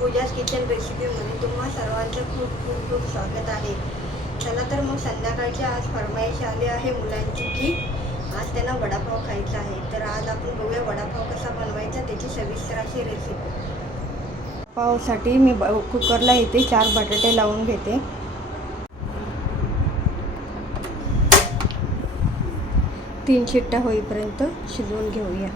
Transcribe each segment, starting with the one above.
पूजाच kitchen रेसिपीमध्ये तुम्हा सर्वांचं खूप खूप खूप स्वागत आहे. चला तर मग संध्याकाळची आज फरमाईश आली आहे मुलांची की आज त्यांना वडापाव खायचा आहे. तर आज आपण बघूया वडापाव कसा बनवायचा त्याची सविस्तर अशी रेसिपी पावसाठी मी ब कुकरला येते चार बटाटे लावून घेते. तीन शिट्ट्या होईपर्यंत शिजवून घेऊया.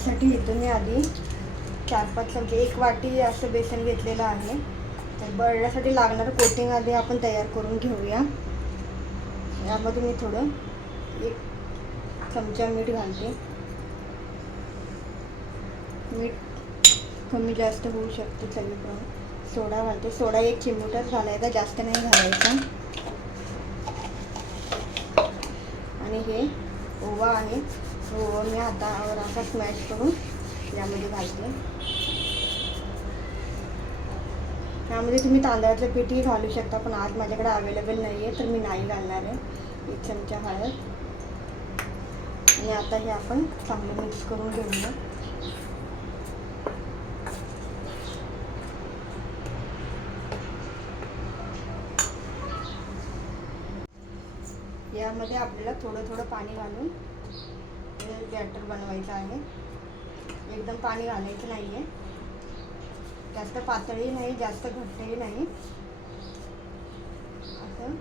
त्यासाठी इथं मी आधी चार पाच चमचे एक वाटी असं बेसन घेतलेलं आहे. तर बळण्यासाठी लागणारं कोटिंग आधी आपण तयार करून घेऊया. यामध्ये मी थोडं एक चमचा मीठ घालते. मीठ कमी जास्त होऊ शकते सगळीकडून सोडा घालते. सोडा एक चिमूटच घालायचा जास्त नाही घालायचा. आणि हे ओवा आहे. हो मी आता असा स्मॅश करून यामध्ये घालते. यामध्ये तुम्ही तांदळातलं पीठही घालू शकता पण आज माझ्याकडे अवेलेबल नाही आहे तर मी नाही घालणार आहे. एक चमचा हळद. आणि आता हे आपण चांगलं मिक्स करून घेऊया. यामध्ये आपल्याला थोडं थोडं पाणी घालून बॅटर बनवायचं आहे. एकदम पाणी घालायचं नाही आहे जास्त पातळही नाही जास्त घट्टही नाही. असं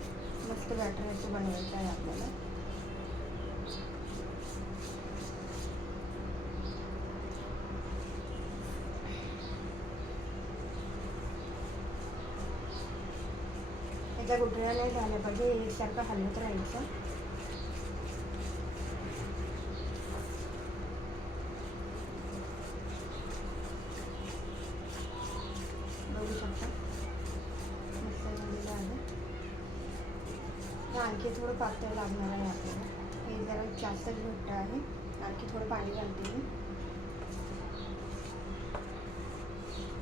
मस्त बॅटर याचं बनवायचं आहे आपल्याला. त्याच्या गुठळ्या नाही झाल्या पाहिजे एकसारखं हलवत राहायचं. आणखी थोडं पातळ लागणार आहे आपल्याला. हे जरा जास्तच घट्ट आहे. आणखी थोडं पाणी घालते मी.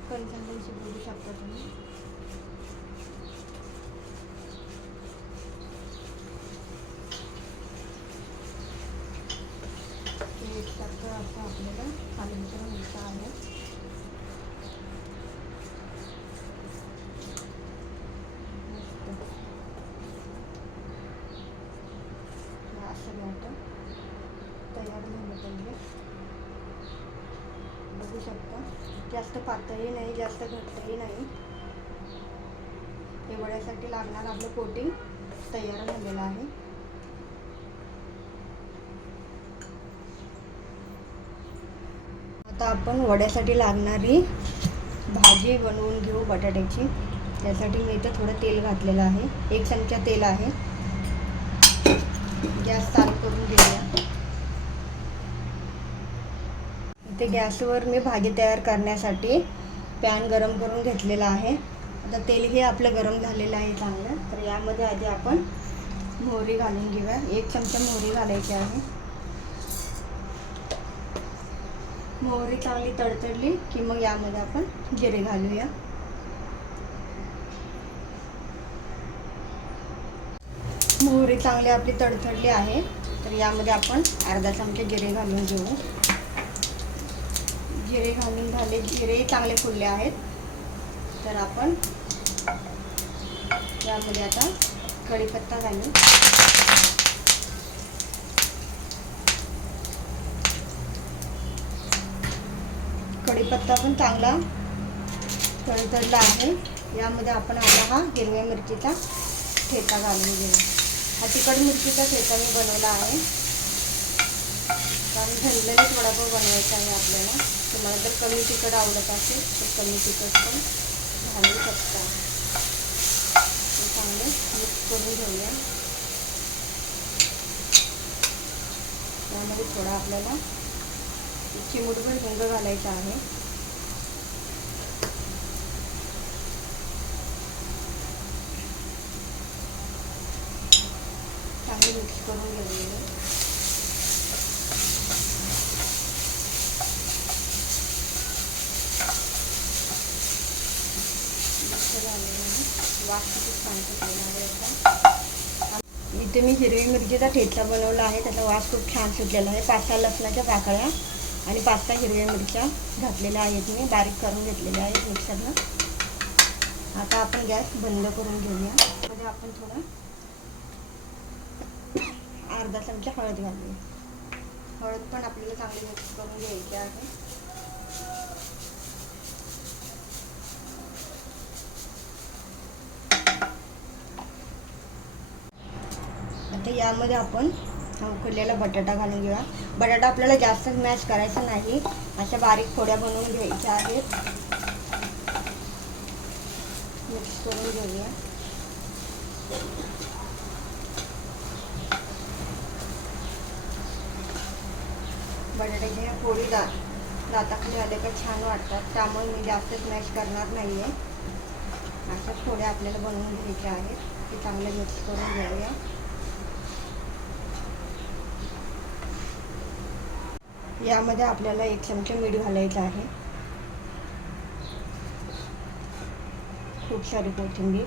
कणसांची बघू शकता तुम्ही. हे एकसारखं असं आपल्याला. हलवून घ्यायचं आहे मस्त. हे असं बॅटर तयार झालं पाहिजे बघू शकता पातळी पातळही नाही जास्त घट्टही नाही. हे वड्यासाठी लागणार आपलं कोटिंग तयार झालेलं आहे. आता आपण वड्यासाठी लागणारी भाजी बनवून घेऊ बटाट्याची. त्यासाठी मी इथं थोडं तेल घातलेलं आहे. एक चमचा तेल आहे. गॅस चालू करून घेऊया. ते गॅसवर मी भाजी तयार करण्यासाठी पॅन गरम करून घेतलेला आहे. आता तेल हे आपलं गरम झालेलं आहे चांगलं. तर यामध्ये आधी आपण मोहरी घालून घेऊया. एक चमचा मोहरी घालायची आहे. मोहरी चांगली तडतडली की मग यामध्ये आपण जिरे घालूया. मोहरी चांगली आपली तडतडली आहे. तर यामध्ये आपण अर्धा चमचा जिरे घालून घेऊ. जिरे घालून झाले. जिरे चांगले फुलले आहेत. तर आपण यामध्ये आता कढीपत्ता घालू. कढीपत्ता पण चांगला तळतळला आहे. यामध्ये आपण आता हा हिरव्या मिरचीचा ठेचा घालून घेऊ. हा तिखट मिरचीचा ठेचा मी बनवला आहे. कारण झणझणीत वडापाव बनवायचा आहे आपल्याला. तुम्हाला जर कमी तिखट आवडत असेल तर कमी तिखट पण घालू शकता. हे चांगलं मिक्स करून घेऊया. त्यामध्ये थोडा आपल्याला चिमूटभर हिंग घालायचा आहे चांगले मिक्स करून घेऊया मस्त झालेलं आहे वास किती छान सुटलेला आहे इथे मी हिरवी मिरचीचा ठेचा बनवला आहे. त्याचा वास खूप छान सुटलेला आहे. पाच सहा लसणाच्या पाकळ्या आणि पाच सहा हिरव्या मिरच्या घातलेल्या आहेत मी. बारीक करून घेतलेल्या आहेत मिक्सरनं आता आपण गॅस बंद करून घेऊया. म्हणजे आपण थोडं अर्धा चमचा हळद घालूया. हळद पण आपल्याला चांगली मिक्स करून घ्यायची आहे आता यामध्ये आपण उकडलेला बटाटा घालून घेऊया. बटाटा आपल्याला जास्त मॅश करायचा नाही. अशा बारीक फोड्या बनवून घ्यायच्या आहेत. मिक्स करून घेऊया. बटाट्याच्या ह्या पोळी दात दाताखाली आले का छान वाटतात. त्यामुळे मी जास्त मॅश करणार नाही आहे अशा फोड्या आपल्याला बनवून घ्यायच्या आहेत. ते चांगले मिक्स करून घेऊया. यामध्ये आपल्याला एक चमचा मीठ घालायचं आहे. खूप सारी कोथिंबीर.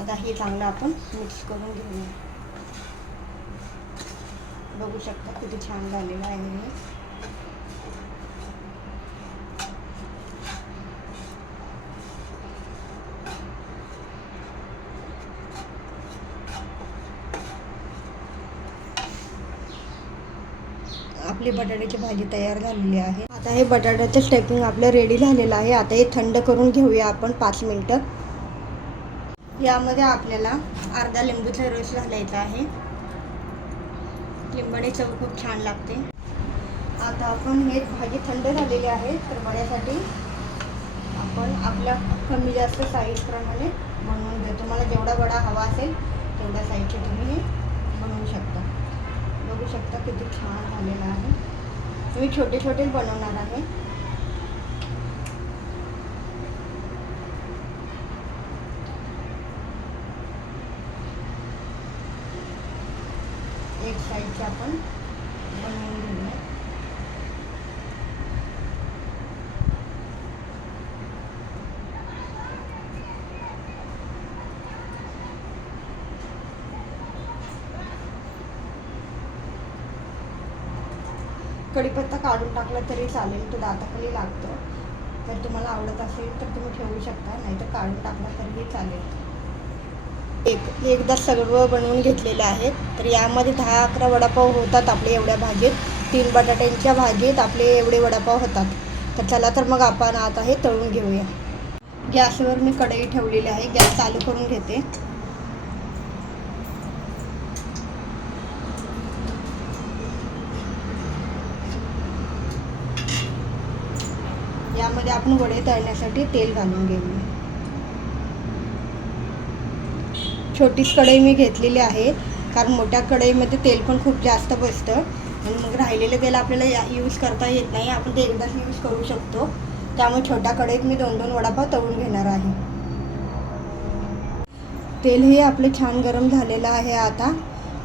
आता हे चांगलं आपण मिक्स करून घेऊया. बघू शकता किती छान झालेलं आहे हे आपली बटाट्याची भाजी तयार झालेली आहे. आता हे बटाट्याचं स्टेपिंग आपलं रेडी झालेलं आहे. आता हे थंड करून घेऊया आपण पाच मिनटं. यामध्ये आपल्याला अर्धा लिंबूचा रस घालायचा आहे. लिंबाने चव खूप छान लागते. आता आपण हे भाजी थंड झालेली आहे. तर वड्यासाठी आपण आपल्या कमी जास्त साईजप्रमाणे बनवून देऊ तुम्हाला जेवढा वडा हवा असेल तेवढ्या साईजचे तुम्ही हे बनवू शकता. बघू शकता किती छान झालेला आहे. तुम्ही छोटे छोटे बनवणार आहे. एक साईडचे आपण बनवून घेऊया कढीपत्ता काढून टाकला तरी चालेल तो दाताखाली लागतो. जर तुम्हाला आवडत असेल तर तुम्ही ठेवू शकता नाहीतर काढून टाकला तरीही चालेल. एक एकदा सगळं बनवून घेतलेलं आहे तर यामध्ये दहा अकरा वडापाव होतात आपले एवढ्या भाजीत. तीन बटाट्यांच्या भाजीत आपले एवढे वडापाव होतात. तर चला तर मग आपण आता हे तळून घेऊया. गॅसवर मी कढई ठेवलेली आहे गॅस चालू करून घेते यामध्ये आपण वडे तळण्यासाठी तेल घालून घेऊया छोटीच कढई मी घेतलेली आहे कारण मोठ्या कढईमध्ये तेल पण खूप जास्त बसतं. आणि मग राहिलेलं तेल आपल्याला यूज करता येत नाही आपण ते एकदाच यूज करू शकतो. त्यामुळे छोट्या कढईत मी दोन दोन वडापाव तळून घेणार आहे. तेल हे आपले छान गरम झालेलं आहे आता.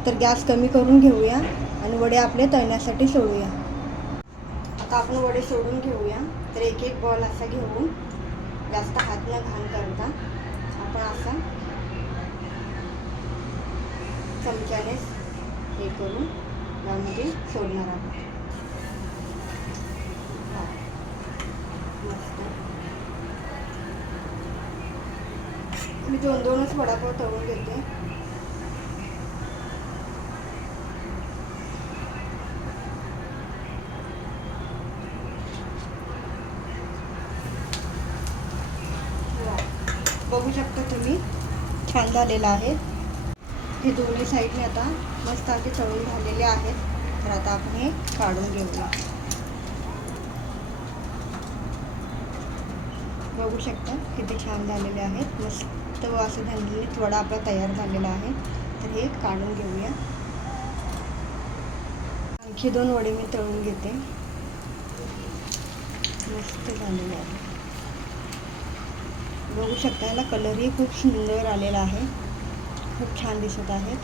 तर गॅस कमी करून घेऊया आणि वडे आपले तळण्यासाठी सोडूया. आता आपण वडे सोडून घेऊया. तर एक एक बॉल असा घेऊन जास्त हात न घाण करता आपण असा चमच्याने हे करून यामध्ये सोडणार आहोत. मस्त. मी दोन दोनच वडापाव तळून घेते वा. बघू शकता तुम्ही छान झालेला आहे. हे दोन्ही साईडने आता मस्त आधी तळून झालेले आहेत. तर आता आपण हे काढून घेऊया. बघू शकता किती छान झालेले आहेत. मस्त व असं झणझणीत थोडा आपला तयार झालेला आहे. तर हे काढून घेऊया. आणखी दोन वडे मी तळून घेते. मस्त झालेले आहे बघू शकता याला कलरही खूप सुंदर आलेला आहे. खूप छान दिसत आहेत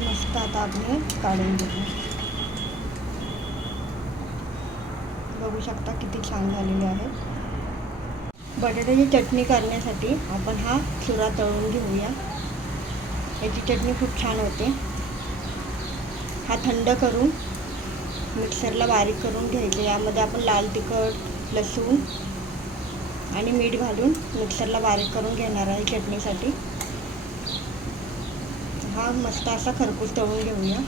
मस्त आता आपण काढून घेऊ. बघू शकता किती छान झालेले आहेत बटाट्याची चटणी करण्यासाठी आपण हा चुरा तळून घेऊया. याची चटणी खूप छान होते. हा थंड करून मिक्सरला बारीक करून घ्यायचे. यामध्ये आपण लाल तिखट लसूण आणि मीठ घालून मिक्सरला बारीक करून घेणार आहे चटणीसाठी. हा मस्त असा खरपूस तळून घेऊया.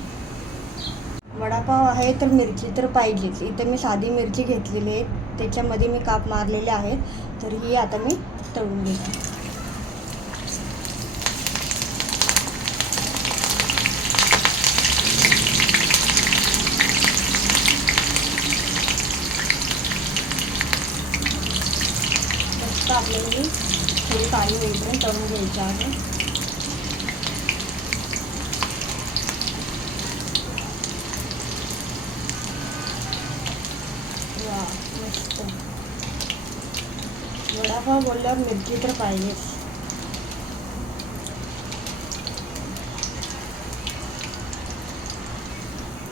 वडापाव आहे तर मिरची तर पाहिजेच. इथं मी साधी मिरची घेतलेली आहे. त्याच्यामध्ये मी काप मारलेले आहेत. तर ही आता मी तळून घेते मस्त आपल्याला ही थोडी पाणी वेगळं तळून घ्यायचं आहे. वा मस्त. वडापाव बोलल्यावर मिरची तर पाहिजेच.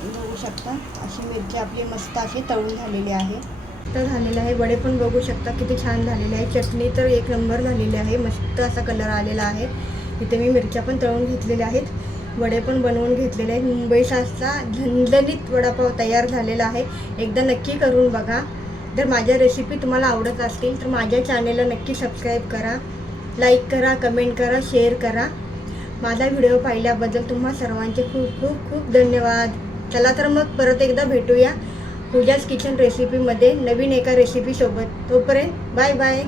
बघू शकता अशी मिरची आपली मस्त अशी तळून झालेली आहे. मस्त झालेलं आहे. वडे पण बघू शकता किती छान झालेले आहे. चटणी तर एक नंबर झालेली आहे. मस्त असा कलर आलेला आहे. इथे मी मिरच्या पण तळून घेतलेल्या आहेत. वडे पण बनवून घेतलेले आहेत. मुंबई सासचा झणझणीत वडापाव तयार झालेला आहे. एकदा नक्की करून बघा. जर माझ्या रेसिपी तुम्हाला आवडत असतील तर माझ्या चॅनेलला नक्की सबस्क्राईब करा. लाईक करा कमेंट करा शेअर करा. माझा व्हिडिओ पाहिल्याबद्दल तुम्हा सर्वांचे खूप खूप खूप धन्यवाद. चला तर मग परत एकदा भेटूया. पूजाच किचन रेसिपीमध्ये नवीन एका रेसिपीसोबत तोपर्यंत बाय बाय